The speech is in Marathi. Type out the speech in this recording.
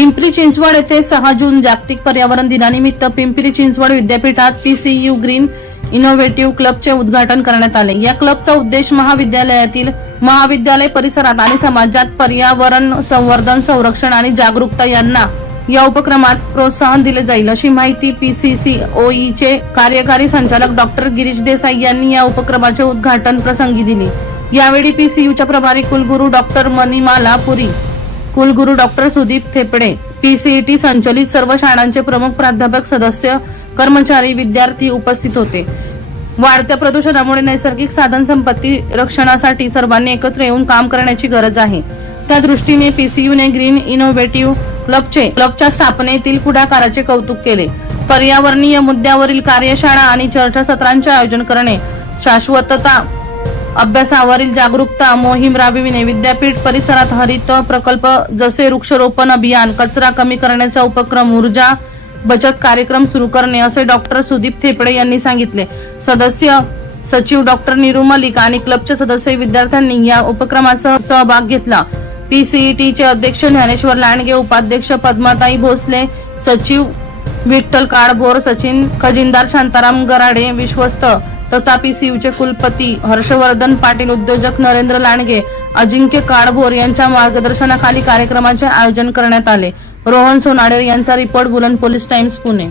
पिंपरी चिंचवड येथे सहा जून जागतिक पर्यावरण दिनानिमित्त पिंपरी चिंचवड विद्यापीठात पीसीयू ग्रीन इनोव्हेटिव्ह क्लबचे उद्घाटन करण्यात आले. या क्लबचा उद्देश महाविद्यालयातील महाविद्यालय परिसरात आणि समाजात पर्यावरण संवर्धन संरक्षण आणि जागरूकता यांना या उपक्रमात प्रोत्साहन दिले जाईल अशी माहिती पीसीसी चे कार्यकारी संचालक डॉक्टर गिरीश देसाई यांनी या उपक्रमाचे उद्घाटन प्रसंगी दिली. यावेळी पीसीयूच्या प्रभारी कुलगुरू डॉक्टर मणिमाला पुरी कुलगुरू डॉक्टर सुदीप थेपडे पीसीईटी संचलित सर्व शाळांचे प्रमुख प्राध्यापक सदस्य कर्मचारी विद्यार्थी उपस्थित होते. वाढत्या प्रदूषणामुळे नैसर्गिक साधन संपत्ती रक्षणासाठी सर्वांनी एकत्र येऊन काम करण्याची गरज आहे. त्या दृष्टीने पीसीयूने ग्रीन इनोव्हेटिव्ह क्लबचे क्लबच्या स्थापनेतील पुढाकाराचे कौतुक केले. पर्यावरणीय मुद्द्यावरील कार्यशाळा आणि चर्चासत्रांचे आयोजन करणे शाश्वतता अभ्यासावरील जागरूकता मोहीम राबविणे विद्यापीठ परिसरात हरित प्रकल्प जसे वृक्षारोपण अभियान कचरा कमी करण्याचा उपक्रम ऊर्जा बचत कार्यक्रम सुरू करणे असे डॉक्टर सुदीप थेपडे यांनी सांगितले. सदस्य सचिव डॉक्टर निरू मलिक आणि क्लबचे सदस्य विद्यार्थ्यांनी या उपक्रमासह सहभाग घेतला. पीसीईटीचे अध्यक्ष ज्ञानेश्वर लांडगे उपाध्यक्ष पद्माताई भोसले सचिव विठ्ठल काळभोर सचिन खजिनदार शांताराम गराडे विश्वस्त तथापि सीवचे कुलपती हर्षवर्धन पाटील उद्योजक नरेंद्र लांडगे अजिंक्य काळभोर यांच्या मार्गदर्शनाखाली कार्यक्रमाचे आयोजन करण्यात आले. रोहन सोनाडे यांचा रिपोर्ट बुलंद पोलीस टाइम्स पुणे.